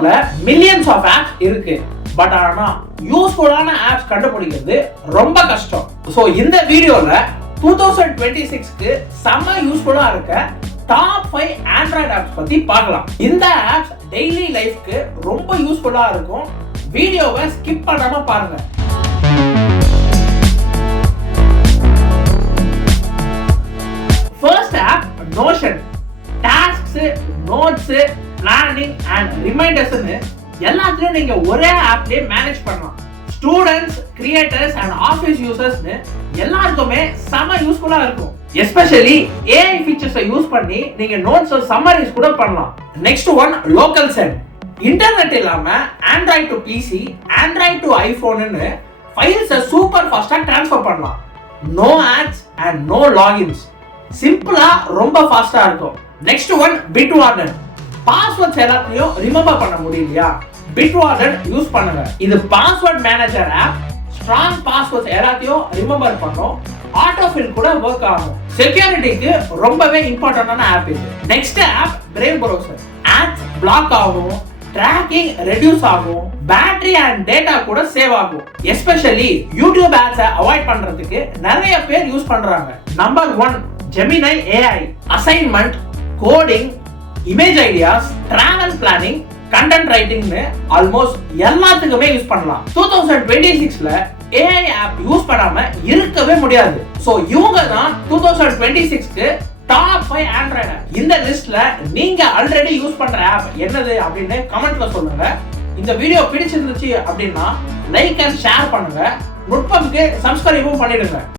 ஸ்டோர்ல millions of apps இருக்கு. But ஆனா யூஸ்ஃபுல்லான ஆப்ஸ் கண்டுபிடிக்கிறது ரொம்ப கஷ்டம். சோ இந்த வீடியோல 2026க்கு செம்ம யூஸ்ஃபுல்லா இருக்க டாப் 5 ஆண்ட்ராய்டு ஆப்ஸ் பத்தி பார்க்கலாம். இந்த ஆப்ஸ் டெய்லி லைஃப்க்கு ரொம்ப யூஸ்ஃபுல்லா இருக்கும். வீடியோவை ஸ்கிப் பண்ணாம பாருங்க. First app Notion. Tasks, notes, planning and ரிமைண்டர்ஸ்னு எல்லாத்தையும் நீங்க ஒரே ஆப்லயே மேனேஜ் பண்ணலாம். ஸ்டூடெண்ட்ஸ், கிரியேட்டர்ஸ் அண்ட் ஆஃபீஸ் யூசர்ஸ்னு எல்லாருக்குமே செம யூஸ்ஃபுல்லா இருக்கும். எஸ்பெஷலி AI ஃபீச்சர்ஸை யூஸ் பண்ணி நீங்க நோட்ஸ் சம்மரிஸ் கூட பண்ணலாம். Next one LocalSend. இன்டர்நெட் இல்லாம Android to PC, Android to ஐபோன்னு ஃபைல்ஸை சூப்பர் ஃபாஸ்டா ட்ரான்ஸ்ஃபர் பண்ணலாம். No ads and no logins. சிம்பிளா ரொம்ப ஃபாஸ்டா இருக்கும். Next one Bitwarden. பாஸ்வேர்ட்ஸ் எல்லாத்தையும் ரிமெம்பர் பண்ண முடியலையா? Bitwarden யூஸ் பண்ணுங்க. இது password manager app. Strong passwords எல்லாத்தையும் ரிமெம்பர் பண்ணும். ஆட்டோ ஃபில் கூட வர்க் ஆகும். செக்யூரிட்டிக்கு ரொம்பவே இம்பார்ட்டன்டான ஆப் இது. Next app Brave browser. Apps block ஆகும், ட்ராக்கிங் ரெடியூஸ் ஆகும், பேட்டரி அண்ட் டேட்டா கூட சேவ் ஆகும். எஸ்பெஷலி யூடியூப் ஆட்ஸை அவாய்ட் பண்றதுக்கு நிறைய பேர் யூஸ் பண்றாங்க. Number 1 Gemini AI. Assignment, coding, image ideas, travel planning, content ரைட்டிங்னு ஆல்மோஸ்ட் எல்லாத்துக்குமே யூஸ் பண்ணலாம். 2026ல AI ஆப் யூஸ் பண்ணாம இருக்கவே முடியாது. சோ இவங்க தான் 2026க்கு டாப் 5 ஆண்ட்ராய்டு ஆப். இந்த லிஸ்ட்ல நீங்க ஆல்ரெடி யூஸ் பண்ற ஆப் என்னது அப்படின்னு கமெண்ட்ல சொல்லுங்க. இந்த வீடியோ பிடிச்சிருந்துச்சு அப்படின்னா லைக் அண்ட் ஷேர் பண்ணுங்க. நுட்பம்க்கு சப்ஸ்கிரைபும் பண்ணிடுங்க.